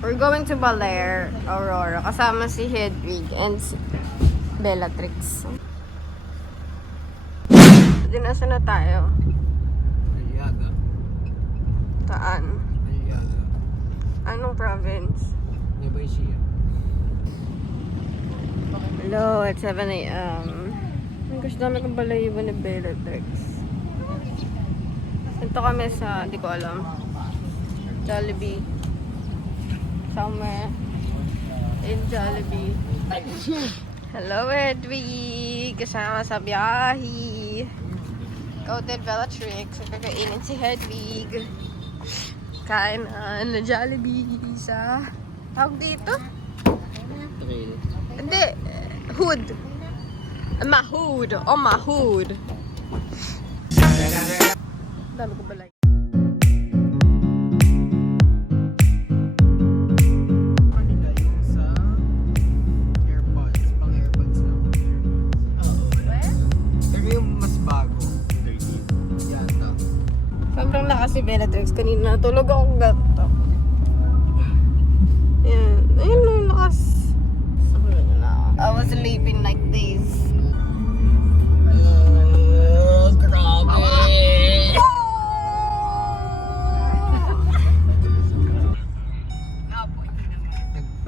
We're going to Baler, Aurora. Kasama si Hedwig and si Bellatrix. Dinasa na tayo. Aliaga. Taan? Aliaga. Anong province? Nebay siya. Hello, at 7 a.m. Ang gosh, dami kong balayibo ni Bellatrix. Ito kami sa, hindi ko alam, Jollibee. Somewhere in Jollibee. Hello, Hedwig! Kasama sa biyahe. Go din, Bellatrix. Kakainin si Hedwig. Kain na Jollibee sa... Tawag dito? Trail. Hindi. Hood. Mahood. Oh, mahood. Dami ko balay. Sobrang lakas si Bellatrix kanina. Tulog akong gato. Ayan. Ayun lang lakas. I was sleeping like this. Grabe!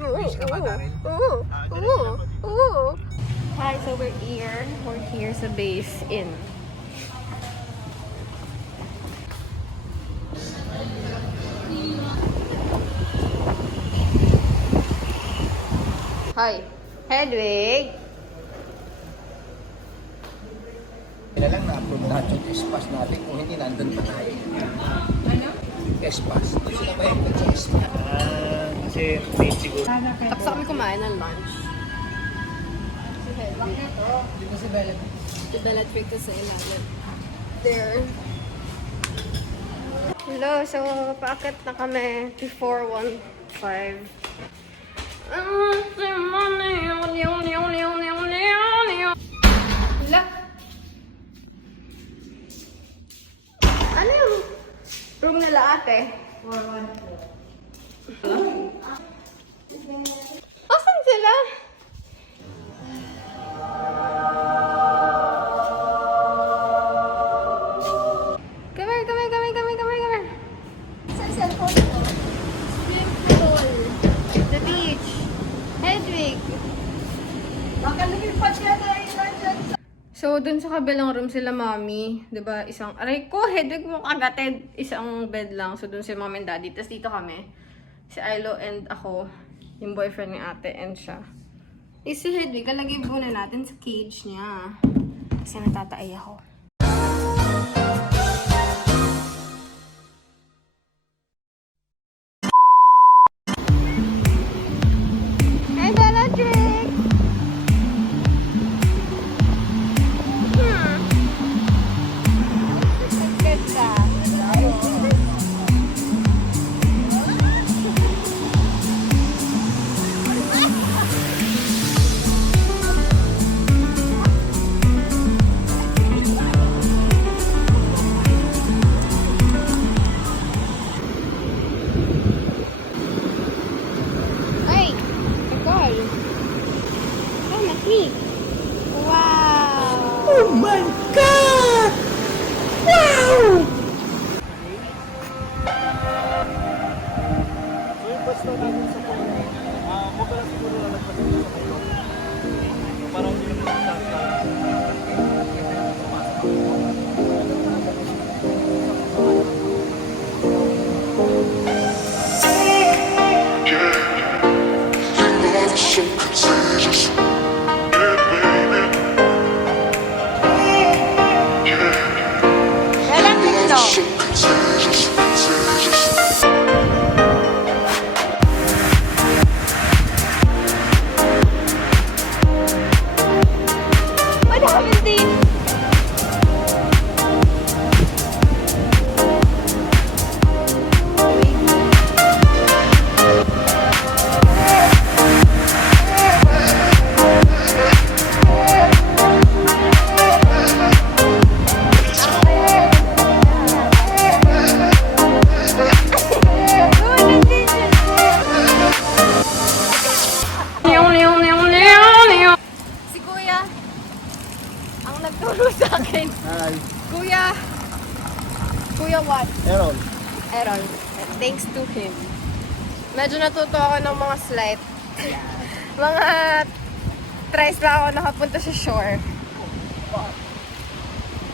Nag-wish ka ba na rin? Oo. Hi, so we're here. We're here sa base in. Hi, Hedwig. Kailan lang na-approve lahat yung espas natin kung hindi nandun pa tayo. Ano? Espas. Doon sila ba yung nag-espas? Kasi late siguro. Tapos kami kumain ng lunch. Si Hedwig. Dito si Bella. Si Bellatrix sa ilalim. There. Hello, so paakit na kami before 1:05. Ano yung room nila ate? 414. Asan sila? Come here. Sa cellphone ko. Swimming pool. The beach. Hedwig. Baka lumipad siya na dyan. So, dun sa kabilang room sila mommy, 'di ba? Isang aray ko, Hedwig mo kagatid, isang bed lang. So, dun si mom and daddy. Tapos dito kami. Si Ylo and ako, yung boyfriend ni ate and siya. Eh, si Hedwig, kalagay muna natin sa cage niya. Kasi natataay ako. Hi, Bellatrix! Ganda. Ay! Nicole! Come at me! Wow! Oh my God! Wow! So yung basta namin sa phone, mo pala siguro lalagpas sa phone. Parang hindi naman what? Meron. Errol. Thanks to him. Medyo natuto ako ng mga slight. Mga tries lang ako nakapunta sa shore.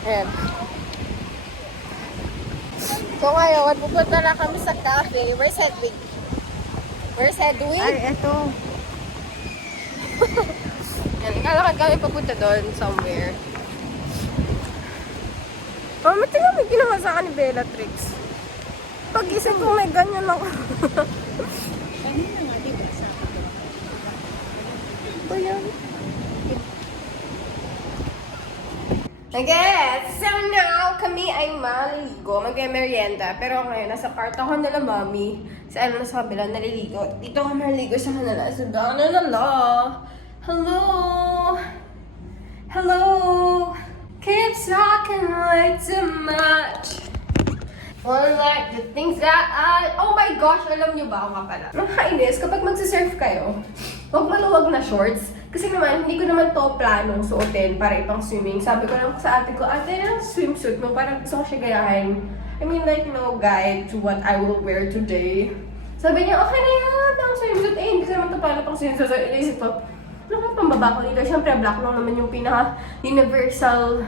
Ayan. So ngayon, pupunta na kami sa cafe. Where's Hedwig? Where's Hedwig? Ay, eto. Yan, ikalakad kami papunta doon somewhere. Oh, tingnan mo ginawa sa akin ni Bellatrix. Pag-isip ko may ganyan ako. Kanina nga, di ba? Sa Ito yan. Okay, so now kami ay maliligo, mag-merienda. Pero ngayon, nasa kwarto ko nila mami. Sa ano, nasa kabila, naliligo. Dito ako maliligo sa kanila. So, hello! Hello! Keep talking way too much. Or like the things that oh my gosh, alam niyo ba ako nga pala? Nakakainis, kapag magsisurf kayo, huwag maluwag na shorts. Kasi naman, hindi ko naman to planong suotin para ipang swimming. Sabi ko lang sa ate ko, ate, yung swimsuit mo, parang gusto ko siya gayahin. I mean, like, no guide to what I will wear today. Sabi niya, okay na yan, pang swimsuit. Eh, hindi ko naman to plano pang swimsuit. So, inisip ko, ano ka pambaba ko dito? Siyempre, black lang naman yung pinaka-universal,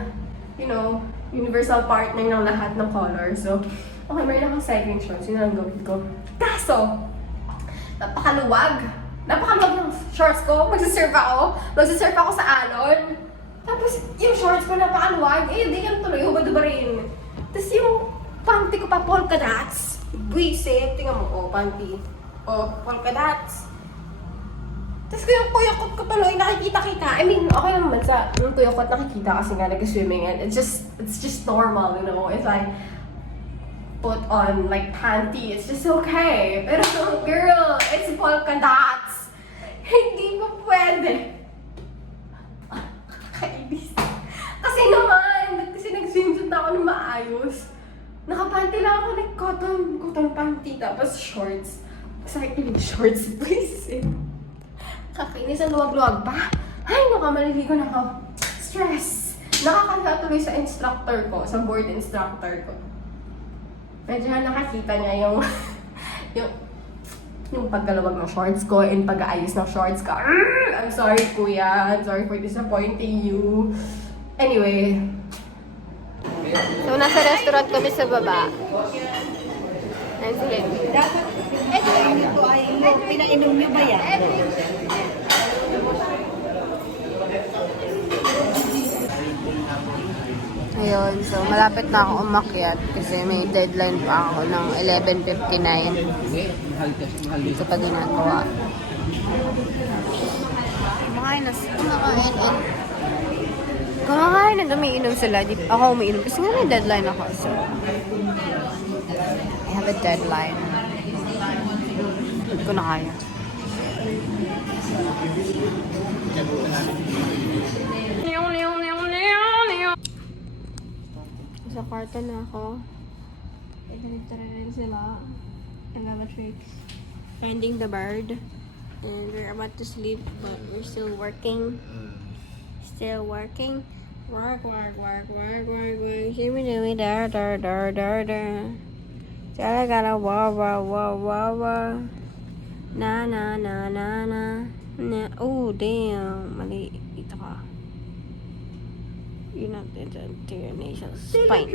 you know, universal partner ng lahat ng color. So, okay, meron akong cycling shorts. Yun ang gawin ko. Kaso, napakaluwag. Napakaluwag ng shorts ko. Magsisurf ako sa alon. Tapos, yung shorts ko napakaluwag. Eh, di yan tuloy. Hubad ba rin? Tapos yung panty ko pa, polka dots. Buisit. Tingnan mo, oh, panty. Oh, polka dots. Tapos yung kuyakot ko tuloy, nakikita-kita. I mean, okay naman sa yung kuyakot nakikita kasi nga nag-swimming and it's just normal, you know. If I put on like panty, it's just okay. Pero girl, it's polka dots. Hindi mo pwede. Kainis. Kasi naman, kasi nag-swimsuit ako ng maayos. Nakapanty lang ako, like cotton panty, tapos shorts. Cycling shorts, please. Kakainis ang luwag-luwag pa. Ay, maliligo na ako. Stress. Nakakala tuloy sa instructor ko, sa board instructor ko. Medyo nakakita niya yung yung paggalawag ng shorts ko and pag-aayos ng shorts ko. I'm sorry, kuya. I'm sorry for disappointing you. Anyway. So, nasa restaurant kami sa baba. Ayan si Henry. dapat, eto yung ito ay pinainom niyo ba yan? Ayun, so malapit na ako umakyat kasi may deadline pa ako ng 11:59 sa pag ginagawa. Kumakain and umiinom sila. Di ako umiinom kasi nga may deadline ako. So, I have a deadline. Hindi ko na kaya. Sa kwarto na ako. Ganito rin sila. Bellatrix. Finding the bird. And we're about to sleep, but we're still working. Still working. Work. See me doing da. Talaga wa. Na. Oh, damn. Mali. Dito ka. You're not into your nasal spine.